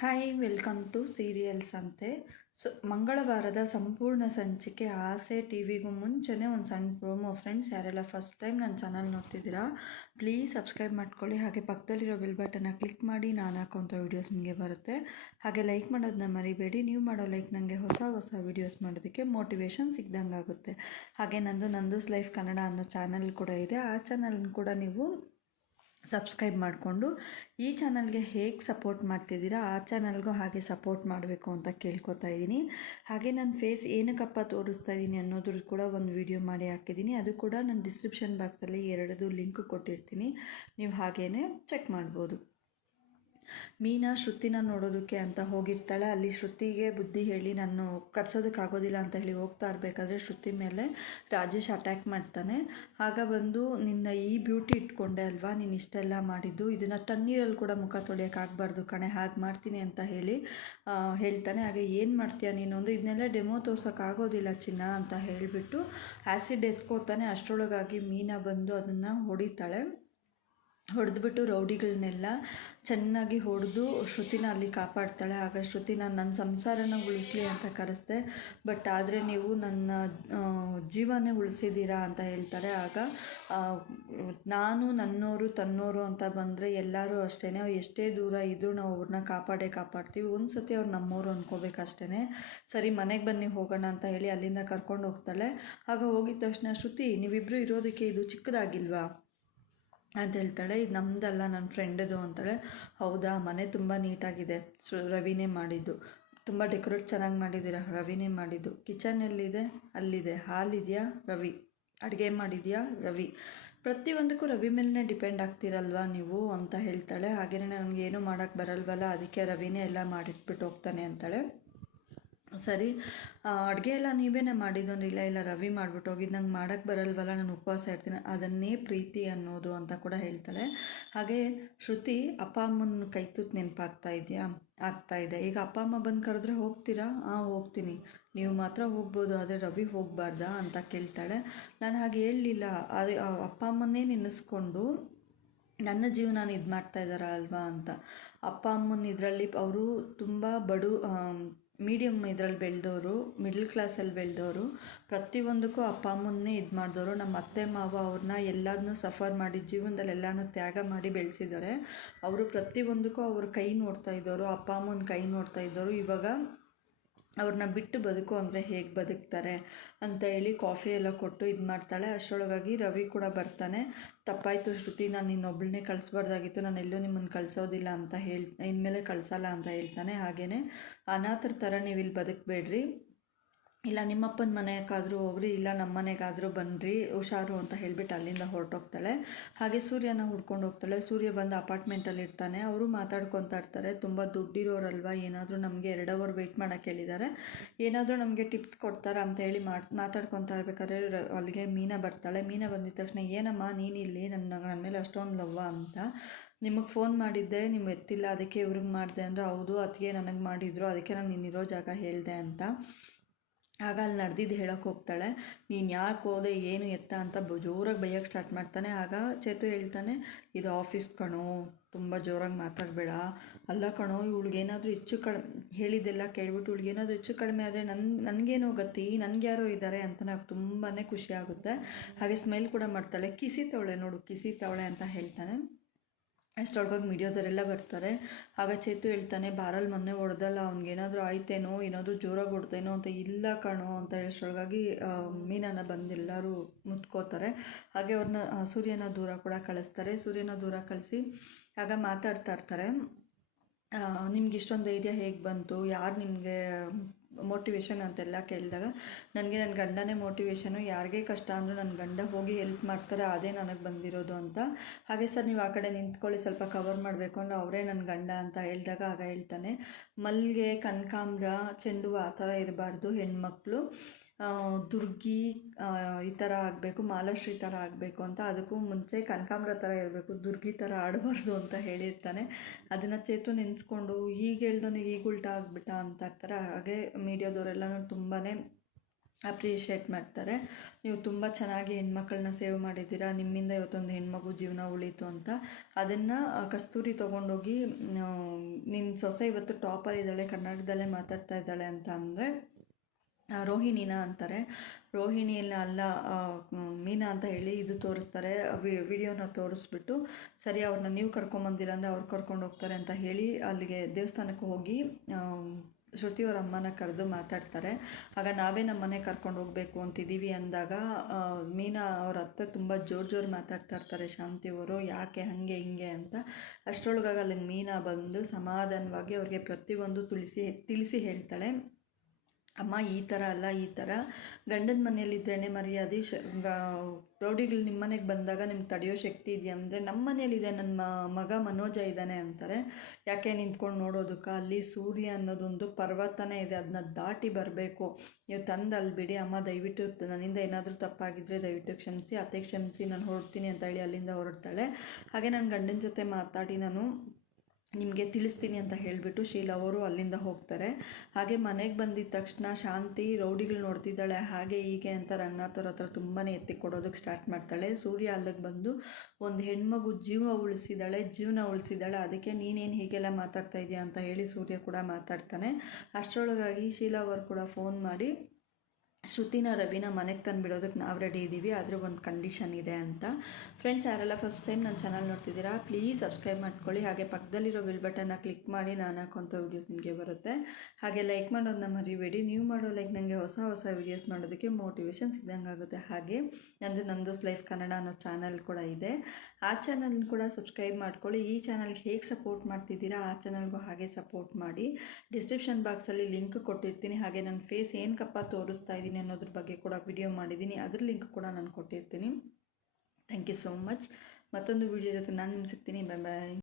Hi welcome to serials ಅಂತೆ. So ಮಂಗಳವಾರದ ಸಂಪೂರ್ಣ ಸಂಚಿಕೆ ಆಸೆ ಟಿ ವಿಗೂ ಮುಂಚೆನೇ ಒಂದು ಸಣ್ಣ ಪ್ರೋಮೋ ಫ್ರೆಂಡ್ಸ್ ಯಾರೆಲ್ಲ ಫಸ್ಟ್ ಟೈಮ್ ನನ್ನ ಚಾನಲ್ ನೋಡ್ತಿದ್ದೀರಾ ಪ್ಲೀಸ್ ಸಬ್ಸ್ಕ್ರೈಬ್ ಮಾಡ್ಕೊಳ್ಳಿ. ಹಾಗೆ ಪಕ್ಕದಲ್ಲಿರೋ ಬೆಲ್ ಬಟನ್ನ ಕ್ಲಿಕ್ ಮಾಡಿ, ನಾನು ಹಾಕೋಂಥ ವೀಡಿಯೋಸ್ ನಿಮಗೆ ಬರುತ್ತೆ. ಹಾಗೆ ಲೈಕ್ ಮಾಡೋದನ್ನ ಮರಿಬೇಡಿ. ನೀವು ಮಾಡೋ ಲೈಕ್ ನನಗೆ ಹೊಸ ಹೊಸ ವೀಡಿಯೋಸ್ ಮಾಡೋದಕ್ಕೆ ಮೋಟಿವೇಶನ್ ಸಿಗ್ದಂಗೆ ಆಗುತ್ತೆ ಹಾಗೆ ನಂದು ನಂದೂಸ್ ಲೈಫ್ ಕನ್ನಡ ಅನ್ನೋ ಚಾನಲ್ ಕೂಡ ಇದೆ. ಆ ಚಾನಲ್ನ ಕೂಡ ನೀವು ಸಬ್ಸ್ಕ್ರೈಬ್ ಮಾಡಿಕೊಂಡು ಈ ಚಾನಲ್ಗೆ ಹೇಗೆ ಸಪೋರ್ಟ್ ಮಾಡ್ತಿದ್ದೀರಾ, ಆ ಚಾನಲ್ಗೂ ಹಾಗೆ ಸಪೋರ್ಟ್ ಮಾಡಬೇಕು ಅಂತ ಕೇಳ್ಕೊತಾ ಇದ್ದೀನಿ. ಹಾಗೆ ನನ್ನ ಫೇಸ್ ಏನಕ್ಕಪ್ಪ ತೋರಿಸ್ತಾ ಇದ್ದೀನಿ ಅನ್ನೋದ್ರ ಕೂಡ ಒಂದು ವಿಡಿಯೋ ಮಾಡಿ ಹಾಕಿದ್ದೀನಿ. ಅದು ಕೂಡ ನಾನು ಡಿಸ್ಕ್ರಿಪ್ಷನ್ ಬಾಕ್ಸಲ್ಲಿ ಎರಡದು ಲಿಂಕ್ ಕೊಟ್ಟಿರ್ತೀನಿ. ನೀವು ಹಾಗೇ ಚೆಕ್ ಮಾಡ್ಬೋದು. ಮೀನಾ ಶ್ರುತಿನ ನೋಡೋದಕ್ಕೆ ಅಂತ ಹೋಗಿರ್ತಾಳೆ. ಅಲ್ಲಿ ಶ್ರುತಿಗೆ ಬುದ್ಧಿ ಹೇಳಿ, ನಾನು ಕರ್ಸೋದಕ್ಕಾಗೋದಿಲ್ಲ ಅಂತ ಹೇಳಿ ಹೋಗ್ತಾ ಇರಬೇಕಾದ್ರೆ ಶ್ರುತಿ ಮೇಲೆ ರಾಜೇಶ್ ಅಟ್ಯಾಕ್ ಮಾಡ್ತಾನೆ. ಆಗ ಬಂದು ನಿನ್ನ ಈ ಬ್ಯೂಟಿ ಇಟ್ಕೊಂಡೆ ಅಲ್ವಾ? ನೀನು ಇಷ್ಟೆಲ್ಲ ಮಾಡಿದ್ದು. ಇದನ್ನು ತಣ್ಣೀರಲ್ಲಿ ಕೂಡ ಮುಖ ತೊಳೆಯೋಕ್ಕಾಗಬಾರ್ದು ಕಣೆ. ಹಾಗೆ ಮಾಡ್ತೀನಿ ಅಂತ ಹೇಳಿ ಹೇಳ್ತಾನೆ. ಹಾಗೆ, ಏನು ಮಾಡ್ತೀಯ ನೀನು? ಒಂದು ಇದನ್ನೆಲ್ಲ ಡೆಮೋ ತೋರ್ಸೋಕ್ಕಾಗೋದಿಲ್ಲ ಚಿನ್ನ ಅಂತ ಹೇಳಿಬಿಟ್ಟು ಆ್ಯಸಿಡ್ ಎತ್ಕೋತಾನೆ. ಅಷ್ಟರೊಳಗಾಗಿ ಮೀನಾ ಬಂದು ಅದನ್ನು ಹೊಡಿತಾಳೆ. ಹೊಡೆದ್ಬಿಟ್ಟು ರೌಡಿಗಳನ್ನೆಲ್ಲ ಚೆನ್ನಾಗಿ ಹೊಡೆದು ಶ್ರುತಿನ ಅಲ್ಲಿ ಕಾಪಾಡ್ತಾಳೆ. ಆಗ ಶ್ರುತಿನ ನಾನು ನನ್ನ ಸಂಸಾರನ ಉಳಿಸ್ಲಿ ಅಂತ ಕರೆಸ್ದೆ. ಬಟ್ ಆದರೆ ನೀವು ನನ್ನ ಜೀವನೇ ಉಳಿಸಿದ್ದೀರಾ ಅಂತ ಹೇಳ್ತಾರೆ. ಆಗ ನಾನು ನನ್ನೋರು ತನ್ನೋರು ಅಂತ ಬಂದರೆ ಎಲ್ಲರೂ ಅಷ್ಟೇ ಎಷ್ಟೇ ದೂರ ಇದ್ದರೂ ನಾವು ಅವ್ರನ್ನ ಕಾಪಾಡೇ ಕಾಪಾಡ್ತೀವಿ. ಒಂದು ಸತಿ ಅವ್ರು ನಮ್ಮೋರು ಅನ್ಕೋಬೇಕಷ್ಟೇ ಸರಿ, ಮನೆಗೆ ಬನ್ನಿ, ಹೋಗೋಣ ಅಂತ ಹೇಳಿ ಅಲ್ಲಿಂದ ಕರ್ಕೊಂಡು ಹೋಗ್ತಾಳೆ. ಆಗ ಹೋಗಿದ ತಕ್ಷಣ, ಶ್ರುತಿ ನೀವಿಬ್ಬರು ಇರೋದಕ್ಕೆ ಇದು ಚಿಕ್ಕದಾಗಿಲ್ವಾ? ಅಂತ ಹೇಳ್ತಾಳೆ, ಇದು ನಮ್ಮದಲ್ಲ ನನ್ನ ಫ್ರೆಂಡದು, ಅಂತಾಳೆ. ಹೌದಾ, ಮನೆ ತುಂಬ ನೀಟಾಗಿದೆ, ಸೊ, ರವಿನೇ ಮಾಡಿದ್ದು. ತುಂಬ ಡೆಕೋರೇಟ್ ಚೆನ್ನಾಗಿ ಮಾಡಿದ್ದೀರಾ, ರವಿನೇ ಮಾಡಿದ್ದು. ಕಿಚನ್ ಎಲ್ಲಿದೆ ಅಲ್ಲಿದೆ, ಹಾಲಿದೆಯಾ, ರವಿ? ಅಡುಗೆ ಮಾಡಿದೆಯಾ, ರವಿ? ಪ್ರತಿಯೊಂದಕ್ಕೂ ರವಿ ಮೇಲೇ ಡಿಪೆಂಡ್ ಆಗ್ತೀರಲ್ವಾ ನೀವು? ಅಂತ ಹೇಳ್ತಾಳೆ. ಹಾಗೆಯೇ ನನಗೆ ಏನೂ ಮಾಡೋಕ್ಕೆ ಬರಲ್ವಲ್ಲ, ಅದಕ್ಕೆ ರವಿನೇ ಎಲ್ಲ ಮಾಡಿಟ್ಬಿಟ್ಟು ಹೋಗ್ತಾನೆ ಅಂತಾಳೆ. ಸರಿ ಅಡುಗೆ ಎಲ್ಲ ನೀವೇನೇ ಮಾಡಿದ್ದು ಇಲ್ಲ ಇಲ್ಲ, ರವಿ ಮಾಡಿಬಿಟ್ಟು ಹೋಗಿದ್ದು ನಂಗೆ ಮಾಡೋಕ್ಕೆ ಬರಲ್ವಲ್ಲ, ನಾನು ಉಪವಾಸ ಇರ್ತೀನಿ ಅದನ್ನೇ ಪ್ರೀತಿ ಅನ್ನೋದು ಅಂತ ಕೂಡ ಹೇಳ್ತಾಳೆ. ಹಾಗೆ ಶ್ರುತಿ ಅಪ್ಪ ಅಮ್ಮನ ಕೈ ತುತ್ತು ನೆನಪಾಗ್ತಾ ಇದೆಯಾ? ಆಗ್ತಾ ಇದೆ. ಈಗ ಅಪ್ಪ ಅಮ್ಮ ಬಂದು ಕರೆದ್ರೆ ಹೋಗ್ತೀರಾ? ಹಾಂ ಹೋಗ್ತೀನಿ. ನೀವು ಮಾತ್ರ ಹೋಗ್ಬೋದು, ಆದರೆ ರವಿ ಹೋಗಬಾರ್ದಾ ಅಂತ ಕೇಳ್ತಾಳೆ. ನಾನು ಹಾಗೆ ಹೇಳಲಿಲ್ಲ. ಅದು ಅಪ್ಪ ಅಮ್ಮನ್ನೇ ನೆನೆಸ್ಕೊಂಡು ನನ್ನ ಜೀವನ ಇದು ಮಾಡ್ತಾ ಇದ್ದಾರಲ್ವಾ ಅಂತ. ಅಪ್ಪ ಅಮ್ಮನ ಇದರಲ್ಲಿ ಅವರು ತುಂಬ ಬಡು ಮೀಡಿಯಮ್ ಇದರಲ್ಲಿ ಬೆಳೆದವರು ಮಿಡ್ಲ್ ಕ್ಲಾಸಲ್ಲಿ ಬೆಳೆದವರು ಪ್ರತಿಯೊಂದಕ್ಕೂ ಅಪ್ಪ ಅಮ್ಮನ್ನೇ ಇದು ಮಾಡಿದವರು ನಮ್ಮ ಅತ್ತೆ, ಮಾವ ಅವ್ರನ್ನ ಎಲ್ಲದನ್ನೂ ಸಫರ್ ಮಾಡಿ, ಜೀವನದಲ್ಲಿ ಎಲ್ಲನೂ ತ್ಯಾಗ ಮಾಡಿ ಬೆಳೆಸಿದ್ದಾರೆ. ಅವರು ಪ್ರತಿಯೊಂದಕ್ಕೂ ಅವ್ರ ಕೈ ನೋಡ್ತಾ ಇದ್ದವರು ಅಪ್ಪ ಅಮ್ಮನ ಕೈ ನೋಡ್ತಾ ಇದ್ದವರು ಇವಾಗ ಅವ್ರನ್ನ ಬಿಟ್ಟು ಬದುಕು ಅಂದರೆ ಹೇಗೆ ಬದುಕ್ತಾರೆ ಅಂತ ಹೇಳಿ ಕಾಫಿ ಎಲ್ಲ ಕೊಟ್ಟು ಇದು ಮಾಡ್ತಾಳೆ. ಅಷ್ಟರೊಳಗಾಗಿ ರವಿ ಕೂಡ ಬರ್ತಾನೆ. ತಪ್ಪಾಯಿತು ಶ್ರುತಿ, ನಾನು ಇನ್ನೊಬ್ಬಳನ್ನೇ ಕಳಿಸ್ಬಾರ್ದಾಗಿತ್ತು. ನಾನು ಎಲ್ಲೂ ನಿಮ್ಮನ್ನು ಕಳಿಸೋದಿಲ್ಲ ಅಂತ ಹೇಳಿ ಇನ್ಮೇಲೆ ಕಳಿಸಲ್ಲ ಅಂತ ಹೇಳ್ತಾನೆ. ಹಾಗೆಯೇ ಅನಾಥರ ಥರ ನೀವು ಇಲ್ಲಿ ಬದುಕಬೇಡ್ರಿ. ಇಲ್ಲ, ನಿಮ್ಮಪ್ಪನ ಮನೆಗಾದರೂ ಹೋಗ್ರಿ, ಇಲ್ಲ ನಮ್ಮ ಮನೆಗಾದರೂ ಬನ್ನಿರಿ ಹುಷಾರು ಅಂತ ಹೇಳಿಬಿಟ್ಟು ಅಲ್ಲಿಂದ ಹೊರಟೋಗ್ತಾಳೆ. ಹಾಗೆ ಸೂರ್ಯನ ಹುಡ್ಕೊಂಡು ಹೋಗ್ತಾಳೆ. ಸೂರ್ಯ ಬಂದು ಅಪಾರ್ಟ್ಮೆಂಟಲ್ಲಿ ಇರ್ತಾನೆ. ಅವರು ಮಾತಾಡ್ಕೊತಾ ಇರ್ತಾರೆ. ತುಂಬ ದುಡ್ಡಿರೋರಲ್ವ? ಏನಾದರೂ ನಮಗೆ ಎರಡು ಅವರ್ ವೆಯ್ಟ್ ಮಾಡೋಕ್ಕೆ ಹೇಳಿದ್ದಾರೆ. ಏನಾದರೂ ನಮಗೆ ಟಿಪ್ಸ್ ಕೊಡ್ತಾರಾ ಅಂತ ಹೇಳಿ ಮಾತಾಡ್ಕೊತಾ ಇರ್ಬೇಕಾದ್ರೆ ಅಲ್ಲಿಗೆ ಮೀನಾ ಬರ್ತಾಳೆ. ಮೀನಾ ಬಂದಿದ ತಕ್ಷಣ, ಏನಮ್ಮ, ನೀನಿಲ್ಲಿ? ನನ್ನ ನನ್ನ ಮೇಲೆ ಅಷ್ಟೊಂದು ಲವ್ವ ಅಂತ. ನಿಮಗೆ ಫೋನ್ ಮಾಡಿದ್ದೆ ನೀವು ಎತ್ತಿಲ್ಲ, ಅದಕ್ಕೆ ಇವ್ರಿಗೆ ಮಾಡಿದೆ ಅಂದರೆ, ಹೌದು ಅದಕ್ಕೆ ನನಗೆ ಮಾಡಿದ್ರು, ಅದಕ್ಕೆ ನಾನು ನಿನ್ನಿರೋ ಜಾಗ ಹೇಳಿದೆ ಅಂತ. ಆಗ ಅಲ್ಲಿ ನಡೆದಿದ್ದು ಹೇಳೋಕೆ ಹೋಗ್ತಾಳೆ. ನೀನು ಯಾಕೆ ಹೋದೆ, ಏನು ಎತ್ತ ಅಂತ ಜೋರಾಗಿ ಬೈಯೋಕ್ಕೆ ಸ್ಟಾರ್ಟ್ ಮಾಡ್ತಾನೆ. ಆಗ ಚೇತು ಹೇಳ್ತಾನೆ, ಇದು ಆಫೀಸ್ ಕಣೋ, ತುಂಬ ಜೋರಾಗಿ ಮಾತಾಡಬೇಡ. ಅಲ್ಲ ಕಣೋ ಇವಳಿಗೇನಾದರೂ ಹೆಚ್ಚು ಕಡಿಮೆ ಹೇಳಿದ್ದೆಲ್ಲ ಕೇಳ್ಬಿಟ್ಟು ಇವಳಿಗೇನಾದರೂ ಹೆಚ್ಚು ಕಡಿಮೆ ಆದರೆ ನನ್ನ ನನಗೇನೋ ಗತಿ ನನಗೆ ಯಾರೋ ಇದ್ದಾರೆ ಅಂತ నాకు ತುಂಬಾ ಖುಷಿ ಆಗುತ್ತೆ. ಹಾಗೆ ಸ್ಮೈಲ್ ಕೂಡ ಮಾಡ್ತಾಳೆ. ಕಿಸಿತವಳೆ ನೋಡು ಕಿಸಿತವಳೆ ಅಂತ ಹೇಳ್ತಾನೆ. ಅಷ್ಟರೊಳಗಾಗಿ ಮೀಡಿಯಾದವರೆಲ್ಲ ಬರ್ತಾರೆ. ಆಗ ಚೇತು ಹೇಳ್ತಾನೆ ಬಾರಲ್ಲಿ ಮೊನ್ನೆ ಹೊಡೆದಲ್ಲ, ಅವ್ನಿಗೇನಾದರೂ ಆಯ್ತೇನೋ, ಏನಾದರೂ ಜೋರಾಗಿ ಹೊಡ್ತೇನೋ ಅಂತ ಇಲ್ಲ ಕಣೋ ಅಂತ ಹೇಳೋಷ್ಟೊಳಗಾಗಿ ಮೀನನ್ನ ಬಂದು ಎಲ್ಲರೂ ಮುತ್ಕೋತಾರೆ. ಹಾಗೆ ಅವ್ರನ್ನ ಸೂರ್ಯನ ದೂರ ಕೂಡ ಕಳಿಸ್ತಾರೆ. ಸೂರ್ಯನ ದೂರ ಕಳಿಸಿ ಆಗ ಮಾತಾಡ್ತಾ ಇರ್ತಾರೆ. ನಿಮ್ಗೆ ಇಷ್ಟೊಂದು ಧೈರ್ಯ ಹೇಗೆ ಬಂತು? ಯಾರು ನಿಮಗೆ ಮೋಟಿವೇಶನ್ ಅಂತೆಲ್ಲ ಕೇಳಿದಾಗ, ನನಗೆ ನನ್ನ ಗಂಡನೇ ಮೋಟಿವೇಶನು ಯಾರಿಗೇ ಕಷ್ಟ ಅಂದರೂ ನನ್ನ ಗಂಡ ಹೋಗಿ ಹೆಲ್ಪ್ ಮಾಡ್ತಾರೆ, ಅದೇ ನನಗೆ ಬಂದಿರೋದು ಅಂತ. ಹಾಗೆ ಸರ್, ನೀವು ಆ ಕಡೆ ನಿಂತ್ಕೊಳ್ಳಿ, ಸ್ವಲ್ಪ ಕವರ್ ಮಾಡಬೇಕು ಅಂದ್ರೆ ಅವರೇ ನನ್ನ ಗಂಡ ಅಂತ ಹೇಳಿದಾಗ ಆಗ ಹೇಳ್ತಾನೆ ಮಲ್ಲಿಗೆ ಕನಕಾಂಬ್ರ ಚೆಂಡು ಆ ಥರ ಇರಬಾರ್ದು, ಹೆಣ್ಮಕ್ಳು. ದುರ್ಗಿ ಈ ಥರ ಆಗಬೇಕು, ಮಾಲಾಶ್ರೀ ಥರ ಆಗಬೇಕು ಅಂತ ಅದಕ್ಕೂ ಮುಂಚೆ ಕನಕಾಂಬ್ರ ಥರ ಇರಬೇಕು, ದುರ್ಗಿ ಥರ ಆಡಬಾರ್ದು ಅಂತ ಹೇಳಿರ್ತಾನೆ. ಅದನ್ನು ಚೇತು ನೆನೆಸ್ಕೊಂಡು ಈಗ ಹೇಳ್ದನು ಈಗ ಉಲ್ಟಾ ಆಗ್ಬಿಟ್ಟ ಅಂತ ಇರ್ತಾರೆ ಹಾಗೆ ಮೀಡಿಯಾದವರೆಲ್ಲನೂ ತುಂಬಾ ಅಪ್ರಿಷಿಯೇಟ್ ಮಾಡ್ತಾರೆ. ನೀವು ತುಂಬ ಚೆನ್ನಾಗಿ ಹೆಣ್ಮಕ್ಳನ್ನ ಸೇವ್ ಮಾಡಿದ್ದೀರಾ, ನಿಮ್ಮಿಂದ ಇವತ್ತೊಂದು ಹೆಣ್ಮಗು ಜೀವನ ಉಳೀತು ಅಂತ. ಅದನ್ನು ಕಸ್ತೂರಿ ತೊಗೊಂಡೋಗಿ ನಿನ್ನ ಸೊಸೆ ಇವತ್ತು ಟಾಪಲ್ಲಿದ್ದಾಳೆ ಕನ್ನಡದಲ್ಲೇ ಮಾತಾಡ್ತಾ ಇದ್ದಾಳೆ ಅಂತ ಅಂದರೆ ರೋಹಿಣಿನ ಅಂತಾರೆ. ರೋಹಿಣಿಯಲ್ಲ ಅಲ್ಲ ಮೀನಾ ಅಂತ ಹೇಳಿ ಇದು ತೋರಿಸ್ತಾರೆ. ವಿಡಿಯೋನ ತೋರಿಸ್ಬಿಟ್ಟು, ಸರಿ ಅವ್ರನ್ನ ನೀವು ಕರ್ಕೊಂಬಂದಿಲ್ಲ ಅಂದರೆ ಅವ್ರು ಕರ್ಕೊಂಡು ಹೋಗ್ತಾರೆ ಅಂತ ಹೇಳಿ ಅಲ್ಲಿಗೆ ದೇವಸ್ಥಾನಕ್ಕೆ ಹೋಗಿ ಶ್ರುತಿ ಶ್ರುತಿಯವ್ರ ಅಮ್ಮನ ಕರೆದು ಮಾತಾಡ್ತಾರೆ. ಆಗ ನಾವೇ ನಮ್ಮ ಮನೆ ಕರ್ಕೊಂಡು ಹೋಗಬೇಕು ಅಂತಿದ್ದೀವಿ ಅಂದಾಗ ಮೀನಾ ಅವ್ರ ಅತ್ತೆ ತುಂಬ ಜೋರು ಜೋರು ಮಾತಾಡ್ತಾ ಇರ್ತಾರೆ. ಶಾಂತಿಯವರು ಯಾಕೆ ಹಾಗೆ, ಹಿಂಗೆ ಅಂತ. ಅಷ್ಟರೊಳಗಾಗ ಅಲ್ಲಿಗೆ ಮೀನಾ ಬಂದು ಸಮಾಧಾನವಾಗಿ ಅವ್ರಿಗೆ ಪ್ರತಿಯೊಂದು ತಿಳಿಸಿ ತಿಳಿಸಿ ಹೇಳ್ತಾಳೆ. ಅಮ್ಮ, ಈ ಥರ ಅಲ್ಲ, ಈ ಥರ ಗಂಡನ ಮನೇಲಿದ್ರೇ ಮರ್ಯಾದೆ. ಶ ರೌಡಿಗಳು ನಿಮ್ಮ ಮನೆಗೆ ಬಂದಾಗ ನಿಮ್ಗೆ ತಡೆಯೋ ಶಕ್ತಿ ಇದೆಯಾ? ಅಂದರೆ ನಮ್ಮ ಮನೇಲಿದೆ ನನ್ನ ಮಗ ಮನೋಜ ಇದ್ದಾನೆ ಅಂತಾರೆ. ಯಾಕೆ ನಿಂತ್ಕೊಂಡು ನೋಡೋದಕ್ಕೆ? ಅಲ್ಲಿ ಸೂರ್ಯ ಅನ್ನೋದೊಂದು ಪರ್ವತನೇ ಇದೆ. ಅದನ್ನ ದಾಟಿ ಬರಬೇಕು. ನೀವು ತಂದು ಅಲ್ಲಿ ಬಿಡಿ, ಅಮ್ಮ ದಯವಿಟ್ಟು ನನ್ನಿಂದ ಏನಾದರೂ ತಪ್ಪಾಗಿದ್ದರೆ ದಯವಿಟ್ಟು ಕ್ಷಮಿಸಿ, ಅತ್ತೆ ಕ್ಷಮಿಸಿ, ನಾನು ಹೊರಡ್ತೀನಿ ಅಂತ ಹೇಳಿ ಅಲ್ಲಿಂದ ಹೊರಡ್ತಾಳೆ. ಹಾಗೆ ನನ್ನ ಗಂಡನ ಜೊತೆ ಮಾತಾಡಿ ನಾನು ನಿಮಗೆ ತಿಳಿಸ್ತೀನಿ ಅಂತ ಹೇಳಿಬಿಟ್ಟು ಶೀಲಾ ಅವರು ಅಲ್ಲಿಂದ ಹೋಗ್ತಾರೆ. ಹಾಗೆ ಮನೆಗೆ ಬಂದಿದ್ದ ತಕ್ಷಣ ಶಾಂತಿ ರೌಡಿಗಳು ನೋಡ್ತಿದ್ದಾಳೆ. ಹಾಗೆ ಹೀಗೆ ಅಂತ ರಂಗನಾಥ್ ಅವ್ರ ಹತ್ರ ತುಂಬಾ ಎತ್ತಿ ಕೊಡೋದಕ್ಕೆ ಸ್ಟಾರ್ಟ್ ಮಾಡ್ತಾಳೆ. ಸೂರ್ಯ ಅಲ್ಲಿಗೆ ಬಂದು ಒಂದು ಹೆಣ್ಮಗು ಜೀವ ಉಳಿಸಿದಾಳೆ, ಜೀವನ ಉಳಿಸಿದಾಳೆ. ಅದಕ್ಕೆ ನೀನೇನು ಹೀಗೆಲ್ಲ ಮಾತಾಡ್ತಾ ಇದೆಯಾ ಅಂತ ಹೇಳಿ ಸೂರ್ಯ ಕೂಡ ಮಾತಾಡ್ತಾನೆ. ಅಷ್ಟರೊಳಗಾಗಿ ಶೀಲಾ ಅವರು ಕೂಡ ಫೋನ್ ಮಾಡಿ ಶ್ರುತಿನ ರವಿನ ಮನೆಗೆ ತಂದು ಬಿಡೋದಕ್ಕೆ ನಾವು ರೆಡಿ ಇದ್ದೀವಿ ಆದರೆ ಒಂದು ಕಂಡೀಷನ್ ಇದೆ ಅಂತ. ಫ್ರೆಂಡ್ಸ್ ಯಾರೆಲ್ಲ ಫಸ್ಟ್ ಟೈಮ್ ನನ್ನ ಚಾನಲ್ ನೋಡ್ತಿದ್ದೀರಾ ಪ್ಲೀಸ್ ಸಬ್ಸ್ಕ್ರೈಬ್ ಮಾಡ್ಕೊಳ್ಳಿ. ಹಾಗೆ ಪಕ್ಕದಲ್ಲಿರೋ ಬಿಲ್ ಬಟನ್ನ ಕ್ಲಿಕ್ ಮಾಡಿ ನಾನು ಹಾಕೋಂಥ ವೀಡಿಯೋಸ್ ನಿಮಗೆ ಬರುತ್ತೆ. ಹಾಗೆ ಲೈಕ್ ಮಾಡೋದನ್ನ ಮರಿಬೇಡಿ. ನೀವು ಮಾಡೋ ಲೈಕ್ ನನಗೆ ಹೊಸ ಹೊಸ ವೀಡಿಯೋಸ್ ಮಾಡೋದಕ್ಕೆ ಮೋಟಿವೇಶನ್ ಸಿಗ್ದಂಗೆ ಆಗುತ್ತೆ ಹಾಗೆ ನಂದು ನಂದೋಸ್ ಲೈಫ್ ಕನ್ನಡ ಅನ್ನೋ ಚಾನಲ್ ಕೂಡ ಇದೆ. ಆ ಚಾನಲ್ ಕೂಡ ಸಬ್ಸ್ಕ್ರೈಬ್ ಮಾಡ್ಕೊಳ್ಳಿ. ಈ ಚಾನಲ್ಗೆ ಹೇಗೆ ಸಪೋರ್ಟ್ ಮಾಡ್ತಿದ್ದೀರಾ, ಆ ಚಾನಲ್ಗೂ ಹಾಗೆ ಸಪೋರ್ಟ್ ಮಾಡಿ. ಡಿಸ್ಕ್ರಿಪ್ಷನ್ ಬಾಕ್ಸಲ್ಲಿ ಲಿಂಕ್ ಕೊಟ್ಟಿರ್ತೀನಿ. ಹಾಗೆ ನನ್ನ ಫೇಸ್ ಏನಕ್ಕಪ್ಪ ಕಪ್ಪ ತೋರಿಸ್ತಾ ಇದ್ದೀನಿ ಅನ್ನೋದ್ರ ಬಗ್ಗೆ ಕೂಡ ವಿಡಿಯೋ ಮಾಡಿದ್ದೀನಿ ಅದ್ರ ಲಿಂಕ್ ಕೂಡ ನಾನು ಕೊಟ್ಟಿರ್ತೀನಿ. ಥ್ಯಾಂಕ್ ಯು ಸೋ ಮಚ್ ಮತ್ತೊಂದು ವಿಡಿಯೋ ಜೊತೆ ನಾನು ನಿಮ್ಗೆ ಸಿಗ್ತೀನಿ. ಬಾಯ್ ಬಾಯ್